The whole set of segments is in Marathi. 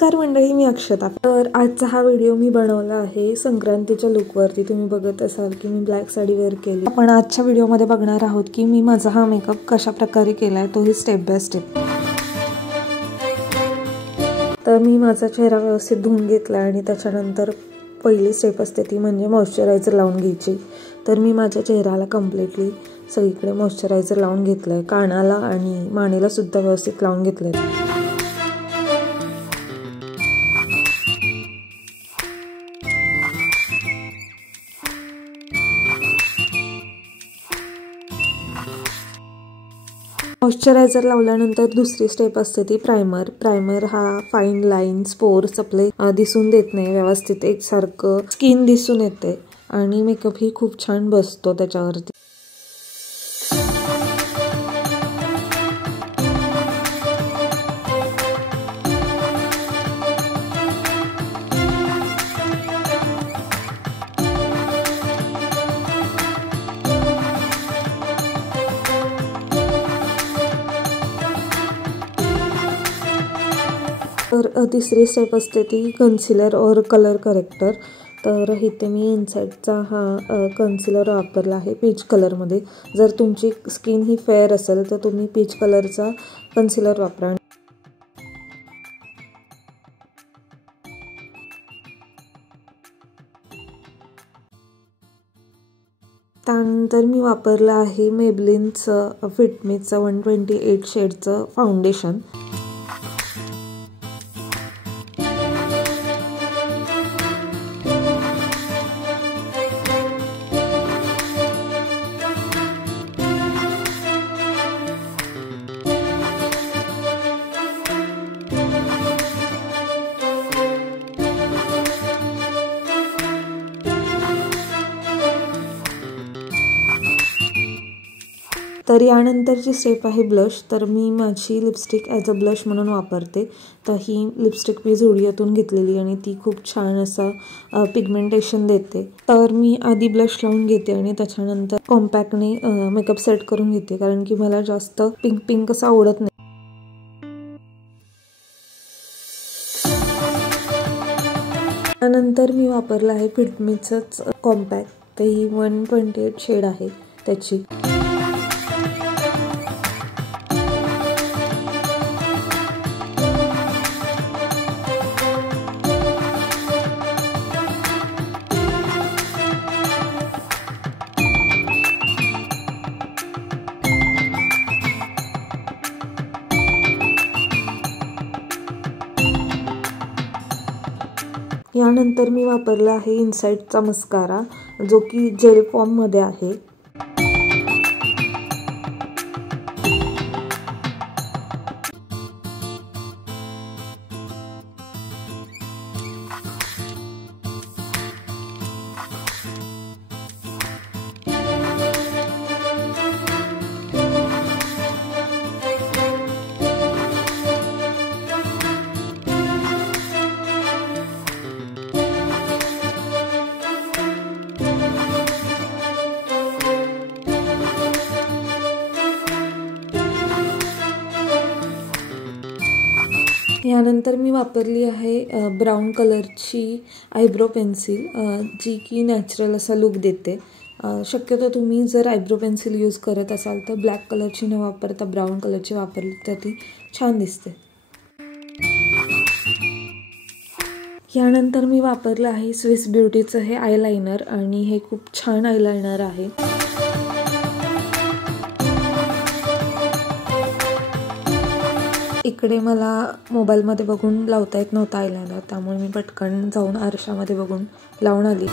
नमस्कार मंडळी, मी अक्षता। तर आजचा हा व्हिडिओ मी बनवला आहे संक्रांतीच्या लुकवरती। तुम्ही बघत असाल की मी ब्लॅक साडी वेअर केली। आपण आजच्या व्हिडिओमध्ये बघणार आहोत की मी माझा हा मेकअप कशा प्रकारे केलाय, तोही स्टेप बाय स्टेप। तर मी माझा चेहरा व्यवस्थित धुवून घेतला आणि त्याच्यानंतर पहिली स्टेप असते ती म्हणजे मॉइश्चरायझर लावून घ्यायची। तर मी माझ्या चेहऱ्याला कम्प्लीटली सगळीकडे मॉइश्चरायझर लावून घेतलंय, कानाला आणि मानेला सुद्धा व्यवस्थित लावून घेतलंय। मॉइश्चरायझर लावल्यानंतर दुसरी स्टेप असते ती प्रायमर। प्रायमर हा फाईन लाईन्स, पोर्स आपले दिसून देत नाही, व्यवस्थित एकसारखं स्किन दिसून येते आणि मेकअप ही खूप छान बसतो त्याच्यावरती। तर तिसरी स्टेप असते ती कन्सिलर और कलर करेक्टर। तर इथे मी इनसाइडचा हा कन्सिलर वापरला आहे पीच कलरमध्ये। जर तुमची स्किन ही फेअर असेल तर तुम्ही पीच कलरचा कन्सिलर वापरा। त्यानंतर मी वापरलं आहे मेबलिनचं फिटमीचं 128 शेडचं फाउंडेशन। तर यानंतरची स्टेप आहे ब्लश। तर मी माझी लिपस्टिक ॲज अ ब्लश म्हणून वापरते। तर ही लिपस्टिक मी झुडिओतून घेतलेली आणि ती खूप छान असं पिगमेंटेशन देते। तर मी आधी ब्लश लावून घेते आणि त्याच्यानंतर कॉम्पॅक्टने मेकअप सेट करून घेते, कारण की मला जास्त पिंक पिंक असं आवडत नाही। त्यानंतर मी वापरलं आहे फिटमीचंच कॉम्पॅक्ट। तर ही 128 शेड आहे त्याची। यानंतर मी वापरला आहे इनसाइडचा मस्कारा, जो की जेल फॉर्ममध्ये आहे। यानंतर मी वापरली आहे ब्राऊन कलरची आयब्रो पेन्सिल, जी की नॅचरल असा लुक देते। शक्यतो तुम्ही जर आयब्रो पेन्सिल यूज करत असाल तर ब्लॅक कलरची न वापरता ब्राऊन कलरची वापरली तर ती छान दिसते। यानंतर मी वापरलं आहे स्विस ब्युटीचं हे आयलाइनर आणि हे खूप छान आयलाइनर आहे। इकडे मला मोबाईलमध्ये बघून लावता येत नव्हता आयलाइनर, त्यामुळे मी पटकन जाऊन आरशामध्ये बघून लावून आली।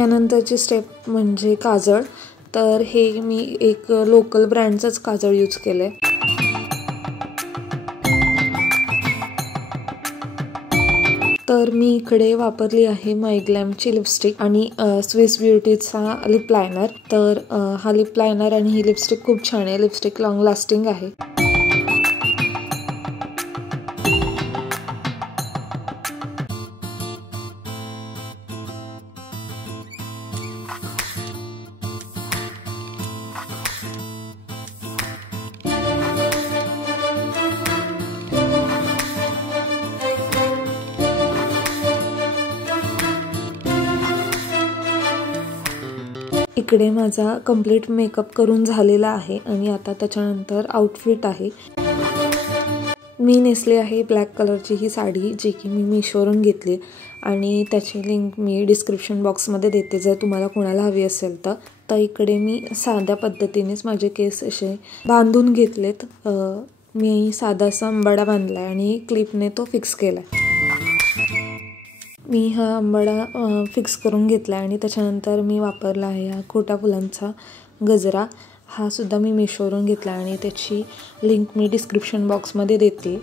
यानंतरची स्टेप म्हणजे काजळ। तर हे मी एक लोकल ब्रँडचंच काजळ यूज केलं आहे। तर मी इकडे वापरली आहे मायग्लॅमची लिपस्टिक आणि स्विस ब्युटीचा लिप लायनर। तर हा लिप लायनर आणि ही लिपस्टिक खूप छान आहे, लिपस्टिक लॉंग लास्टिंग आहे। इकडे माझा कंप्लीट मेकअप करून झालेला आहे आणि आता त्याच्यानंतर आउटफिट आहे. मी नेसले आहे ब्लॅक कलरची ही साडी, जी की मी मिशोवरून घेतली आणि त्याची लिंक मी डिस्क्रिप्शन बॉक्समध्ये देते जर तुम्हाला कोणाला हवी असेल तर. तर इकडे मी साध्या पद्धतीनेच माझे केस असे बांधून घेतलेत. मी साधा असा अंबाडा बांधला आहे आणि क्लिपने तो फिक्स केला आहे. मी हा अंबाडा फिक्स करून घेतला आणि त्याच्यानंतर मी वापरला आहे हा खोटा फुलांचा गजरा. हा सुद्धा मी मिशोवरून घेतला आणि त्याची लिंक मी डिस्क्रिप्शन बॉक्समध्ये देते.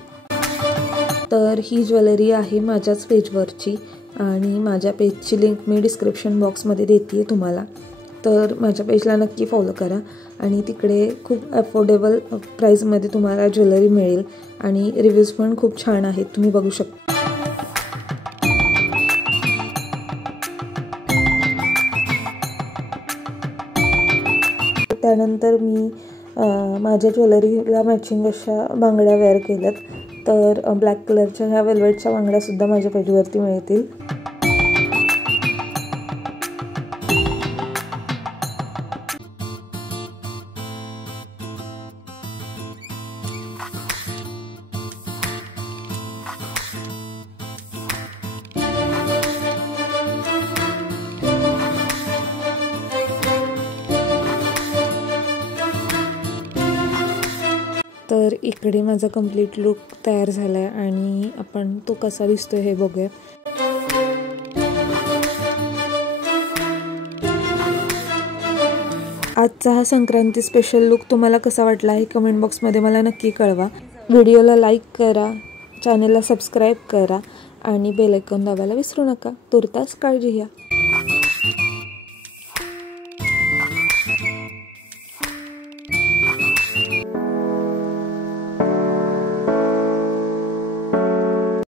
तर ही ज्वेलरी आहे माझ्याच पेजवरची आणि माझ्या पेजची लिंक मी डिस्क्रिप्शन बॉक्समध्ये देते तुम्हाला. तर माझ्या पेजला नक्की फॉलो करा आणि तिकडे खूप अफोर्डेबल प्राईजमध्ये तुम्हाला ज्वेलरी मिळेल आणि रिव्ह्यूज पण खूप छान आहेत, तुम्ही बघू शकता. त्यानंतर मी माझ्या ज्वेलरीला मॅचिंग अशा बांगड्या वेअर केल्यात. तर ब्लॅक कलरच्या ह्या वेल्वेटच्या बांगड्यासुद्धा माझ्या पेजवरती मिळतील. तर इकडे माझा कंप्लीट लुक तयार झाला आहे आणि आपण तो कसा दिसतोय हे बघूया. आजचा हा संक्रांती स्पेशल लुक तुम्हाला कसा वाटला आहे कमेंट बॉक्समध्ये मला नक्की कळवा. व्हिडिओला लाईक करा, चॅनलला सबस्क्राईब करा आणि बेल आयकॉन दाबायला विसरू नका. तुर्तास काळजी घ्या.